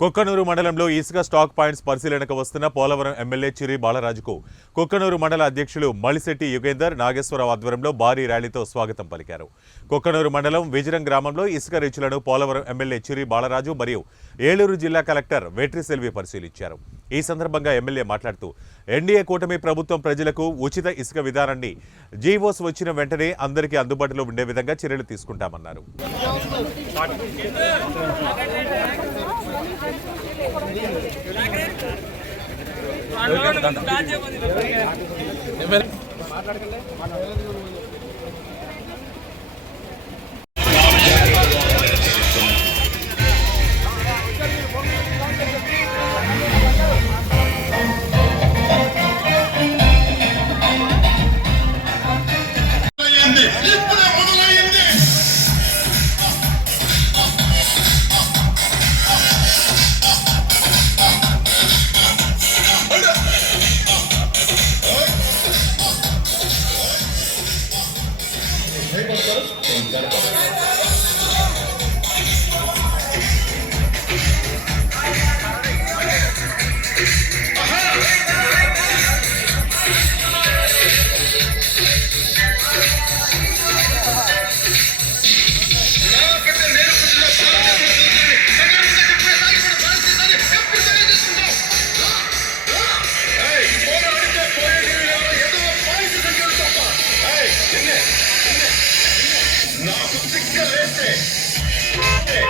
కొక్కనూరు మండలంలో ఇసుక stock points పరిశీలనకు వస్తున్న పోలవరం ఎమ్మెల్యే చిరి బాలరాజుకు కొక్కనూరు మండల అధ్యక్షులు మలిశెట్టి యుగేందర్ నాగేశ్వరరావు ఆధ్వర్యంలో భారీ ర్యాలీతో స్వాగతం పలికారు. కొక్కనూరు మండలం విజరం గ్రామంలో ఇసుక రీచ్లను పోలవరం ఎమ్మెల్యే చిరి బాలరాజు మరియు ఏలూరు జిల్లా కలెక్టర్ వెట్రిసెల్వి పరిశీలించారు. ఈ సందర్భంగా ఎమ్మెల్యే మాట్లాడుతూ ఎన్డీఏ కూటమి ప్రభుత్వం ప్రజలకు ఉచిత ఇసుక విధానాన్ని జీవోస్ వచ్చిన వెంటనే అందరికీ అందుబాటులో ఉండే విధంగా చర్యలు తీసుకుంటామన్నారు.